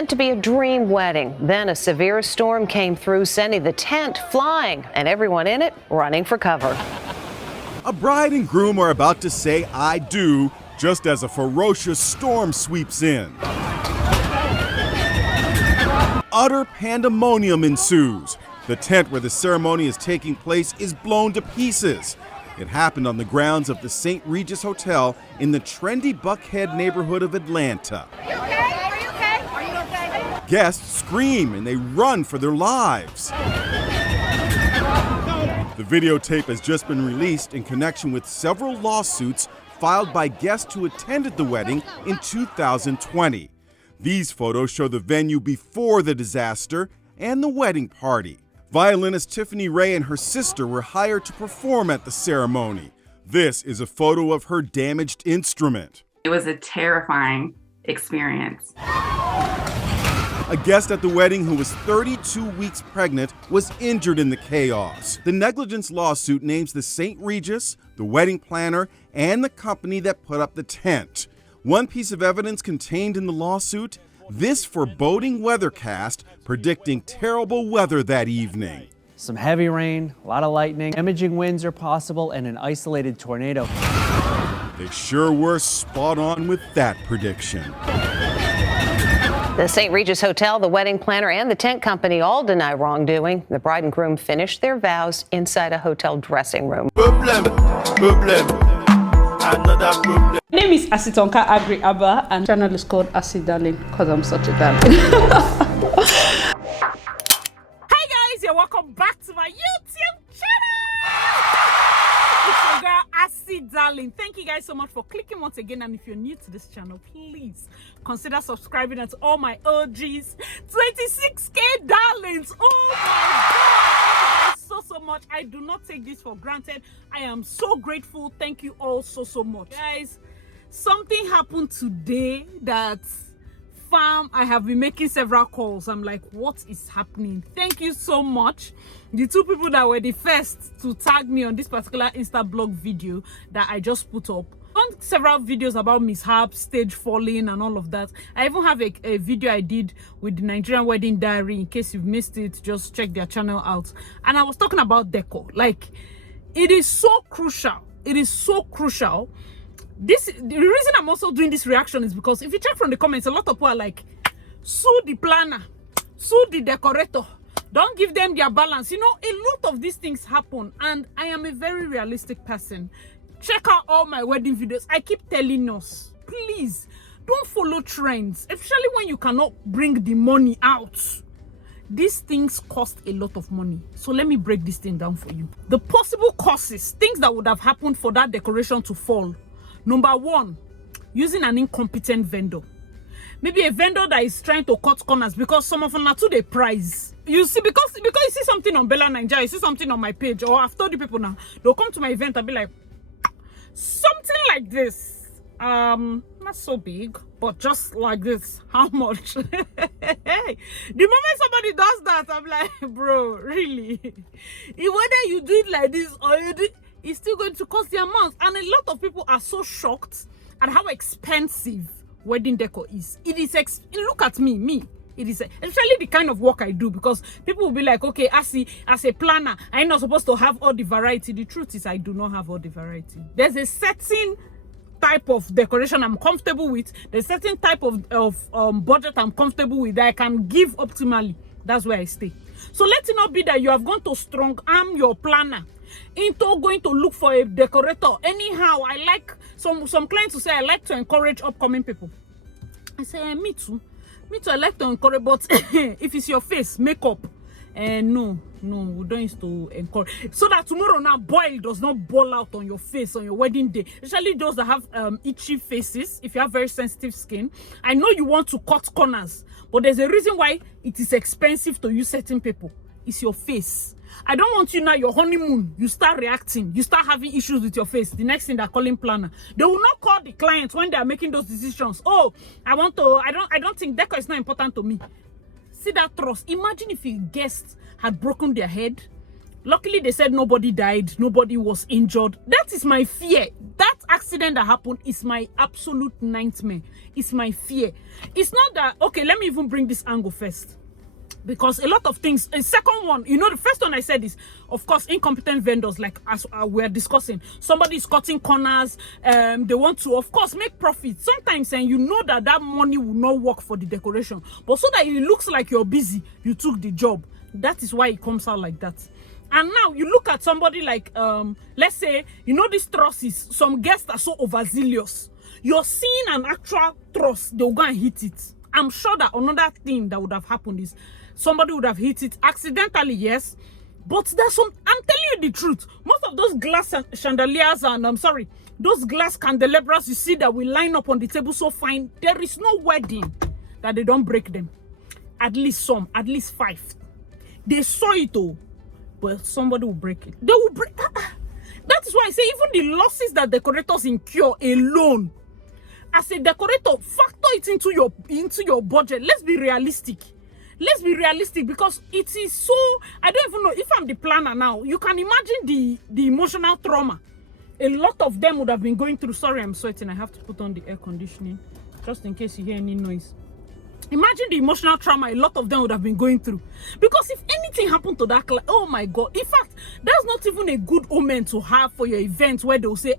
meant to be a dream wedding. Then a severe storm came through, sending the tent flying and everyone in it running for cover. A bride and groom are about to say "I do" just as a ferocious storm sweeps in. Utter pandemonium ensues. The tent where the ceremony is taking place is blown to pieces. It happened on the grounds of the St. Regis Hotel in the trendy Buckhead neighborhood of Atlanta. Are you okay? Are you okay? Are you okay? Guests scream and they run for their lives. The videotape has just been released in connection with several lawsuits filed by guests who attended the wedding in 2020. These photos show the venue before the disaster and the wedding party. Violinist Tiffany Ray and her sister were hired to perform at the ceremony. This is a photo of her damaged instrument. It was a terrifying experience. A guest at the wedding who was 32 weeks pregnant was injured in the chaos. The negligence lawsuit names the St. Regis, the wedding planner, and the company that put up the tent. One piece of evidence contained in the lawsuit: this foreboding weathercast predicting terrible weather that evening. Some heavy rain, a lot of lightning, damaging winds are possible, and an isolated tornado. They sure were spot on with that prediction. The St. Regis Hotel, the wedding planner, and the tent company all deny wrongdoing. The bride and groom finished their vows inside a hotel dressing room. Another problem. My name is Asitonka Agri Abba, and the channel is called Asi Darling because I'm such a darling. Hi guys, you're welcome back to my YouTube channel. It's your girl Asi Darling. Thank you guys so much for clicking once again, and if you're new to this channel, please consider subscribing. And to all my OGs, 26k darlings. Oh my god, thank you guys so much. I do not take this for granted. I am so grateful. Thank you all so much, guys. Something happened today that I have been making several calls. I'm like, what is happening? Thank you so much. The two people that were the first to tag me on this particular Insta blog video that I just put up. On several videos about mishaps, stage falling and all of that. I even have a video I did with the Nigerian Wedding Diary. In case you've missed it, just check their channel out. And I was talking about DECOR. Like, it is so crucial. It is so crucial. The reason I'm also doing this reaction is because if you check from the comments, a lot of people are like, sue the planner, sue the decorator, don't give them their balance. You know, a lot of these things happen, and I am a very realistic person. Check out all my wedding videos. I keep telling us, please don't follow trends, especially when you cannot bring the money out. These things cost a lot of money. So let me break this thing down for you. The possible causes, things that would have happened for that decoration to fall. Number one, using an incompetent vendor. Maybe a vendor that is trying to cut corners, because some of them are too the price. You see, because you see something on Bella Nigeria, you see something on my page, or I've told the people now, they'll come to my event and be like, something like this. Not so big, but just like this. How much? The moment somebody does that, I'm like, bro, really? Whether you do it like this or you do it's still going to cost the amount. And a lot of people are so shocked at how expensive wedding decor is. It is look at me. It is especially the kind of work I do, because people will be like, okay, as a planner, I'm not supposed to have all the variety. The truth is, I do not have all the variety. There's a certain type of decoration I'm comfortable with. There's a certain type of budget I'm comfortable with that I can give optimally. That's where I stay. So let it not be that you have gone to strong arm your planner into going to look for a decorator. Anyhow, I like some clients who say I like to encourage upcoming people. I say, me too, I like to encourage, but if it's your face, makeup, no, we don't used to encourage, so that tomorrow now boil does not boil out on your face on your wedding day, especially those that have itchy faces. If you have very sensitive skin, I know you want to cut corners, but there's a reason why it is expensive to use certain people. It's your face. I don't want you now, your honeymoon, you start reacting, you start having issues with your face. The next thing, they're calling planner. They will not call the clients when they are making those decisions. Oh, I don't think decor is not important to me. See that trust. Imagine if a guest had broken their head. Luckily, they said nobody died, nobody was injured. That is my fear. That accident that happened is my absolute nightmare. It's my fear. It's not that, okay, let me even bring this angle first. Because a lot of things, a second one, you know, the first one I said is, of course, incompetent vendors, like as we're discussing. Somebody is cutting corners, they want to, of course, make profit. Sometimes, and you know that that money will not work for the decoration. But so that it looks like you're busy, you took the job. That is why it comes out like that. And now you look at somebody like, let's say, you know, these trusses, some guests are so overzealous. You're seeing an actual truss, they'll go and hit it. I'm sure that another thing that would have happened is somebody would have hit it accidentally, yes. But there's some, I'm telling you the truth. Most of those glass chandeliers and, those glass candelabras you see that we line up on the table so fine, there is no wedding that they don't break them. At least some, at least 5. They saw it all, but somebody will break it. They will break. That is why I say even the losses that decorators incur alone, as a decorator, factor it into your budget. Let's be realistic. Let's be realistic, because it is so, I don't even know if I'm the planner now. You can imagine the emotional trauma a lot of them would have been going through. Sorry, I'm sweating. I have to put on the air conditioning just in case you hear any noise. Imagine the emotional trauma a lot of them would have been going through. Because if anything happened to that client, oh my God. In fact, that's not even a good omen to have for your event, where they'll say,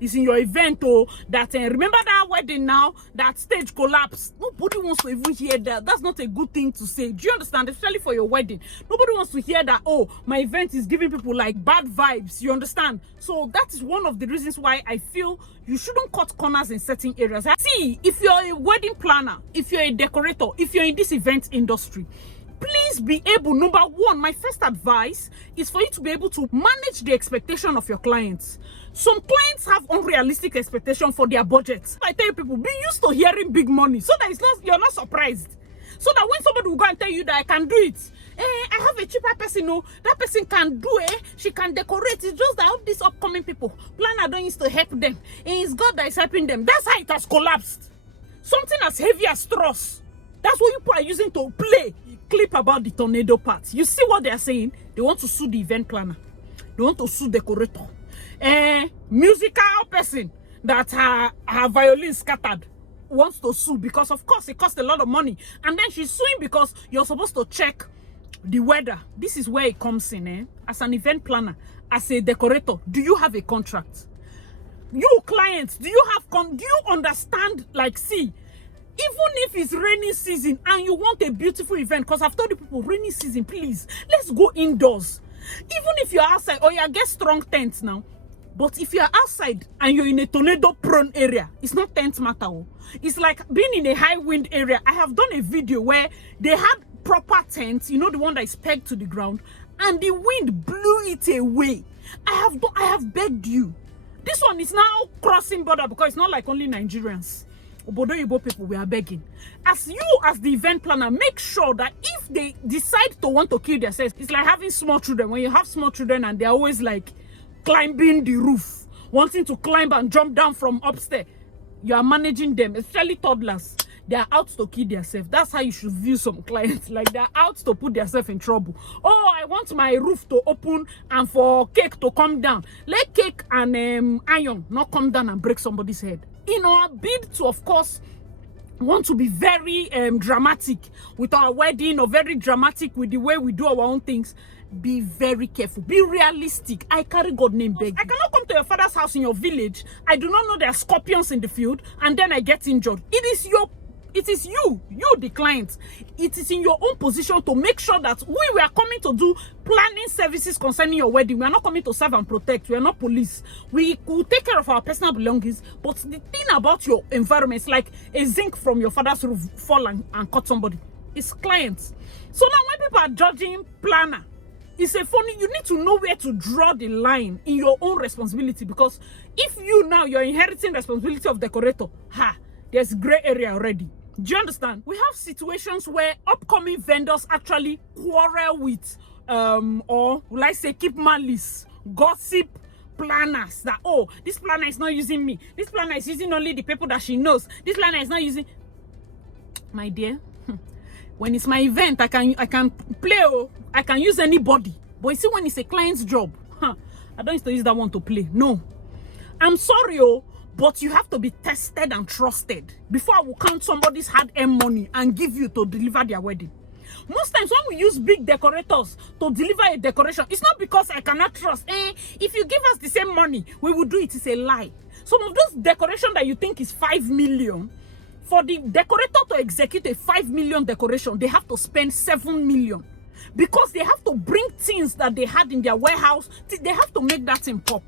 it's in your event, oh, that, remember that wedding now, that stage collapsed. Nobody wants to even hear that. That's not a good thing to say. Do you understand? Especially for your wedding. Nobody wants to hear that, oh, my event is giving people like bad vibes. You understand? So that is one of the reasons why I feel you shouldn't cut corners in certain areas. See, if you're a wedding planner, if you're a decorator, if you're in this event industry, please be able, number one, my first advice is for you to be able to manage the expectation of your clients. Some clients have unrealistic expectation for their budgets. I tell you, people, be used to hearing big money so that you're not surprised. So that when somebody will go and tell you that I can do it, I have a cheaper person, no, that person can do it, she can decorate. It's just that all these upcoming people, planner don't used to help them. And it's God that is helping them. That's how it has collapsed. Something as heavy as truss. That's what people are using to play clip about the tornado part. You see what they are saying? They want to sue the event planner. They want to sue decorator. Musical person that her violin scattered wants to sue because of course it costs a lot of money. And then she's suing because you're supposed to check the weather. This is where it comes in, as an event planner, as a decorator. Do you have a contract? You clients, do you understand? Like, see, even if it's rainy season and you want a beautiful event, because I've told the people, rainy season, please, let's go indoors. Even if you're outside, or you get strong tents now. But if you're outside and you're in a tornado prone area, it's not tent matter. It's like being in a high wind area. I have done a video where they had proper tents, you know, the one that is pegged to the ground, and the wind blew it away. I have begged you. This one is now crossing border, because it's not like only Nigerians. Obodo Igbo people, we are begging. As you, as the event planner, make sure that if they decide to want to kill themselves, it's like having small children. When you have small children and they're always like climbing the roof, wanting to climb and jump down from upstairs, you are managing them, especially toddlers. They are out to kill themselves. That's how you should view some clients. Like, they're out to put themselves in trouble. Oh, I want my roof to open and for cake to come down. Let cake and iron not come down and break somebody's head. In our bid to, of course, want to be very dramatic with our wedding, or very dramatic with the way we do our own things, be very careful. Be realistic. I carry God name beg. I cannot come to your father's house in your village. I do not know there are scorpions in the field, and then I get injured. It is you, the client. It is in your own position to make sure that we are coming to do planning services concerning your wedding. We are not coming to serve and protect. We are not police. We will take care of our personal belongings. But the thing about your environment is like a zinc from your father's roof fall and cut somebody. It's clients. So now when people are judging planner, it's a funny, you need to know where to draw the line in your own responsibility. Because if you're inheriting responsibility of decorator, there's gray area already. Do you understand? We have situations where upcoming vendors actually quarrel with, or will I say keep malice, gossip planners, that, oh, this planner is not using me. This planner is using only the people that she knows. This planner is not using. My dear, when it's my event, I can play, I can use anybody. But you see, when it's a client's job, I don't used to use that one to play. No. I'm sorry, But you have to be tested and trusted before I will count somebody's hard-earned money and give you to deliver their wedding. Most times when we use big decorators to deliver a decoration, it's not because I cannot trust. If you give us the same money, we will do it. It's a lie. Some of those decorations that you think is 5 million, for the decorator to execute a 5 million decoration, they have to spend 7 million. Because they have to bring things that they had in their warehouse, they have to make that thing pop.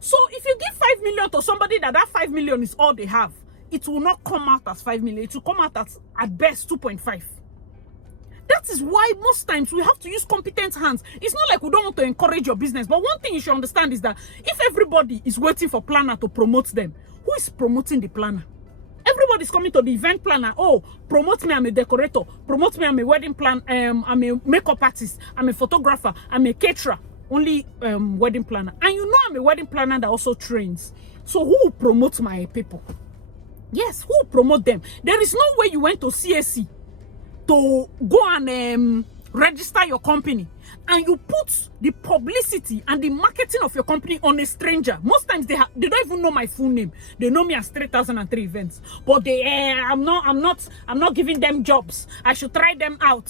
So if you give 5 million to somebody that 5 million is all they have, it will not come out as 5 million. It will come out as, at best, 2.5. That is why most times we have to use competent hands. It's not like we don't want to encourage your business. But one thing you should understand is that if everybody is waiting for planner to promote them, who is promoting the planner? Everybody's coming to the event planner. Oh, promote me, I'm a decorator. Promote me, I'm a wedding plan. I'm a makeup artist. I'm a photographer. I'm a caterer. Only wedding planner. And you know I'm a wedding planner that also trains. So who will promote my people? Yes, who will promote them? There is no way you went to CAC to go and register your company and you put the publicity and the marketing of your company on a stranger. Most times they don't even know my full name. They know me as 3003 events, but I'm not giving them jobs. I should try them out.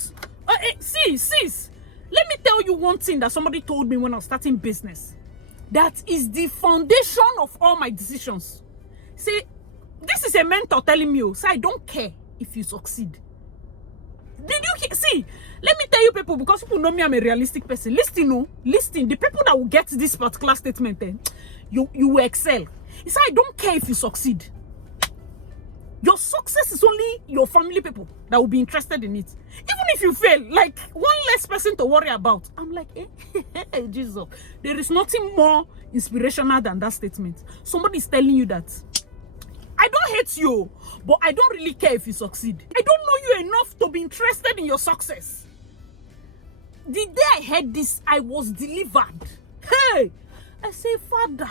Sis, let me tell you one thing that somebody told me when I was starting business. That is the foundation of all my decisions. See, this is a mentor telling me, so I don't care if you succeed. Did you see? Let me tell you people, because people know me, I'm a realistic person. Listen, the people that will get this particular statement, you will excel. He said, I don't care if you succeed. Your success is only your family people that will be interested in it. Even if you fail, like one less person to worry about. I'm like, Jesus, there is nothing more inspirational than that statement. Somebody is telling you that. I don't hate you, but I don't really care if you succeed. I don't know you enough to be interested in your success. The day I heard this, I was delivered. Hey, I say, Father,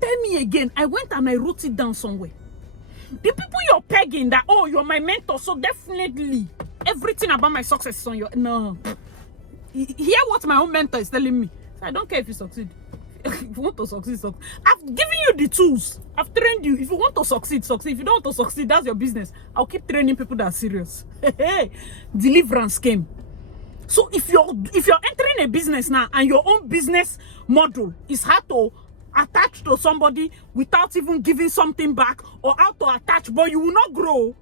tell me again. I went and I wrote it down somewhere. The people you're pegging that, oh, you're my mentor, so definitely everything about my success is on your... No. Hear what my own mentor is telling me. So I don't care if you succeed. If you want to succeed, succeed. I've given you the tools. I've trained you. If you want to succeed, succeed. If you don't want to succeed, that's your business. I'll keep training people that are serious. Deliverance came. So if you're entering a business now and your own business model is hard to attach to somebody without even giving something back, or how to attach, but you will not grow.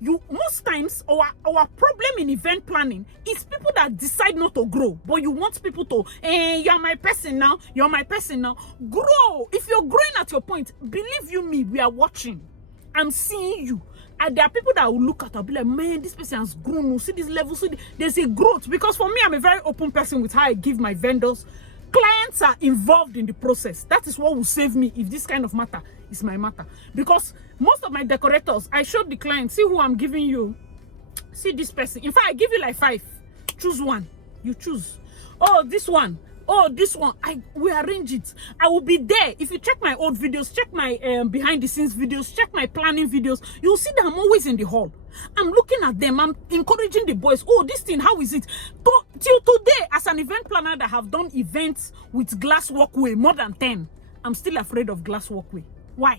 Most times our problem in event planning is people that decide not to grow, but you want people to, you're my person now, you're my person now. Grow. If you're growing at your point, believe you me, we are watching. I'm seeing you. And there are people that will look at and be like, man, this person has grown. See this level. There's a growth. Because for me, I'm a very open person with how I give my vendors. Clients are involved in the process. That is what will save me if this kind of matter is my matter. Because most of my decorators, I showed the client, see who I'm giving you. See this person. In fact, I give you like 5. Choose one. You choose. Oh, this one. Oh, this one. We arrange it. I will be there. If you check my old videos, check my behind the scenes videos, check my planning videos, you'll see that I'm always in the hall. I'm looking at them. I'm encouraging the boys. Oh, this thing, how is it? Till today, as an event planner that have done events with glass walkway, more than 10, I'm still afraid of glass walkway. Why?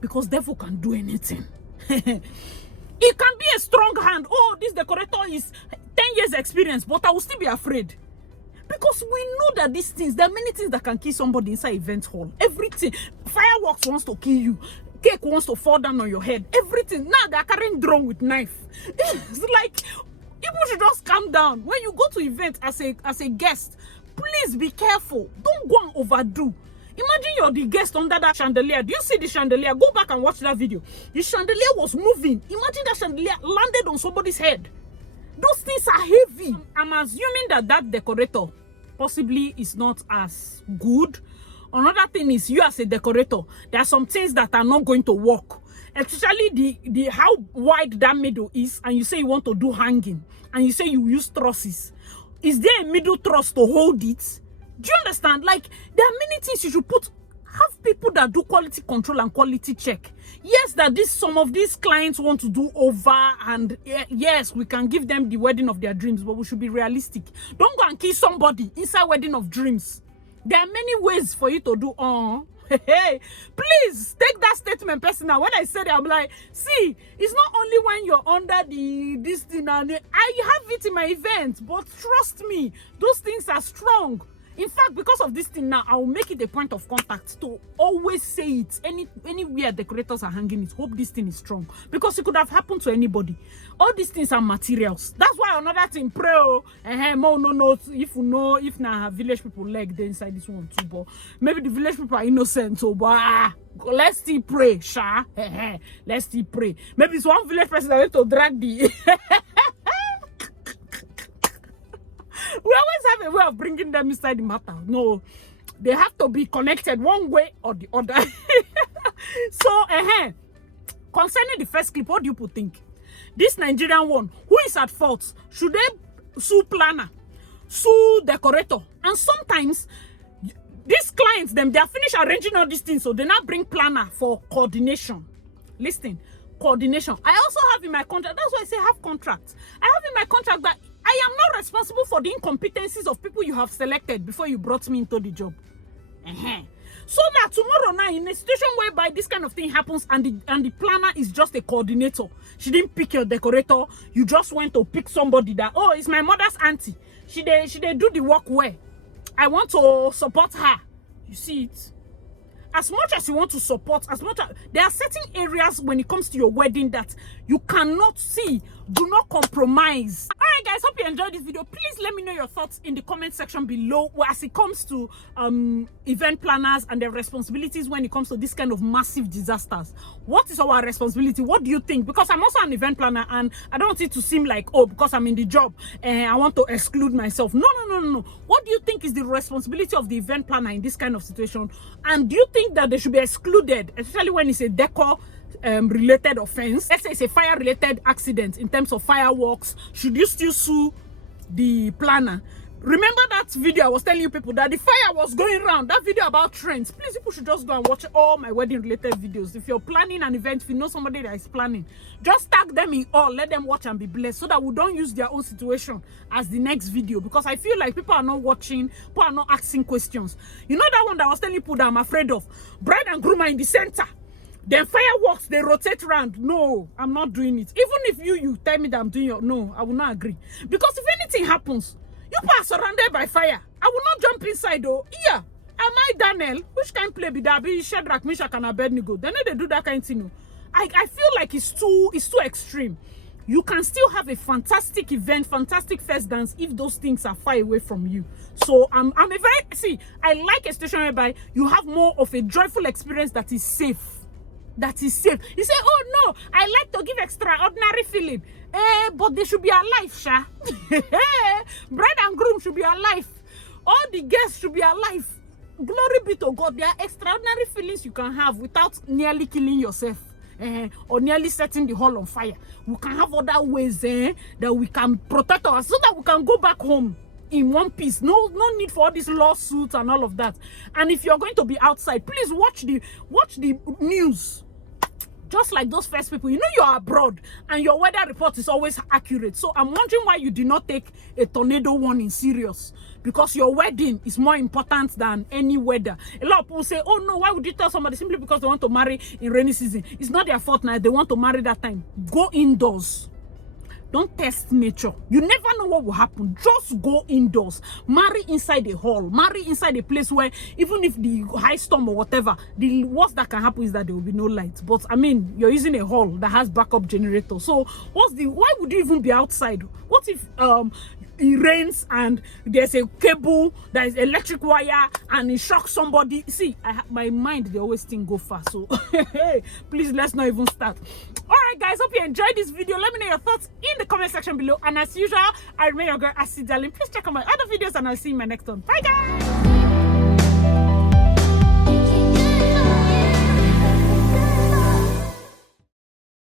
Because devil can do anything. It can be a strong hand. Oh, this decorator is 10 years experience, but I will still be afraid. Because we know that these things, there are many things that can kill somebody inside event hall. Everything. Fireworks wants to kill you. Cake wants to fall down on your head. Everything. Now they're carrying drone with knife. It's like, people should just calm down. When you go to event as a guest, please be careful. Don't go and overdo. Imagine you're the guest under that chandelier. Do you see the chandelier? Go back and watch that video. The chandelier was moving. Imagine that chandelier landed on somebody's head. Those things are heavy. I'm assuming that decorator possibly is not as good. Another thing is, you as a decorator, there are some things that are not going to work. Especially the how wide that middle is, and you say you want to do hanging, and you say you use trusses. Is there a middle truss to hold it? Do you understand? Like, there are many things you should put. Have people that do quality control and quality check. Yes, that some of these clients want to do over, and yes, we can give them the wedding of their dreams, but we should be realistic. Don't go and kill somebody inside wedding of dreams. There are many ways for you to do Hey, please take that statement personal. When I said it, I'm like, see, it's not only when you're under this thing, and I have it in my event, but trust me, those things are strong. In fact, because of this thing now, I will make it a point of contact to always say it. Anywhere decorators are hanging it, hope this thing is strong. Because it could have happened to anybody. All these things are materials. That's why another thing, pray, no, if na village people leg they inside this one too, but maybe the village people are innocent, so but let's still pray, sha. Let's still pray. Maybe it's one village person that went to drag the we always have a way of bringing them inside the matter. No, they have to be connected one way or the other. So, concerning the first clip, what do you think? This Nigerian one, who is at fault? Should they sue planner, sue decorator? And sometimes these clients, they are finished arranging all these things, so they now bring planner for coordination. Listen, coordination. I also have in my contract, that's why I say have contracts. I have in my contract that I am not responsible for the incompetencies of people you have selected before you brought me into the job. So that tomorrow night, in a situation whereby this kind of thing happens and the planner is just a coordinator, she didn't pick your decorator, you just went to pick somebody that, oh, it's my mother's auntie. She do the work well. I want to support her. You see it? As much as you want to support, there are certain areas when it comes to your wedding that you cannot see. Do not compromise. All right, guys, hope you enjoyed this video. Please let me know your thoughts in the comment section below as it comes to event planners and their responsibilities when it comes to this kind of massive disasters. What is our responsibility? What do you think? Because I'm also an event planner and I don't want it to seem like, oh, because I'm in the job and I want to exclude myself. No. What do you think is the responsibility of the event planner in this kind of situation? And do you think that they should be excluded, especially when it's a DECOR related offense? Let's say it's a fire related accident in terms of fireworks. Should you still sue the planner? Remember that video I was telling you people that the fire was going around, that video about trends? Please, people should just go and watch all my wedding related videos. If you're planning an event, if you know somebody that is planning, just tag them in all, let them watch and be blessed, so that we don't use their own situation as the next video. Because I feel like people are not watching, people are not asking questions. You know that one that I was telling people that I'm afraid of? Bride and groom are in the center, then fireworks, they rotate around. No, I'm not doing it. Even if you tell me that I'm doing it, no, I will not agree. Because if anything happens, you are surrounded by fire. I will not jump inside though. Yeah, am I Daniel? Which kind play be that? Be Shadrach, Meshach, and Abednego. They need to do that kind of thing. I feel like it's too extreme. You can still have a fantastic event, fantastic first dance if those things are far away from you. So I'm a very I like a situation whereby you have more of a joyful experience that is safe. That is safe. You say, oh no, I like to give extraordinary feeling. But they should be alive, sha. Bride and groom should be alive. All the guests should be alive. Glory be to God. There are extraordinary feelings you can have without nearly killing yourself. Or nearly setting the hall on fire. We can have other ways that we can protect ourselves so that we can go back home in one piece. No need for all these lawsuits and all of that. And if you're going to be outside, please watch the news. Just like those first people, you know you're abroad and your weather report is always accurate. So I'm wondering why you did not take a tornado warning serious, because your wedding is more important than any weather. A lot of people say, oh no, why would you tell somebody simply because they want to marry in rainy season? It's not their fault now. They want to marry that time. Go indoors. Don't test nature. You never know what will happen. Just go indoors. Marry inside a hall. Marry inside a place where even if the high storm or whatever, the worst that can happen is that there will be no light. But I mean, you're using a hall that has backup generator. So why would you even be outside? What if it rains and there's a cable that is electric wire and it shocks somebody? See, my mind, they always think go fast. So please, let's not even start. All right, guys, hope you enjoyed this video. Let me know your thoughts in the comment section below. And as usual, I remain your girl, Darling. Please check out my other videos and I'll see you in my next one. Bye, guys.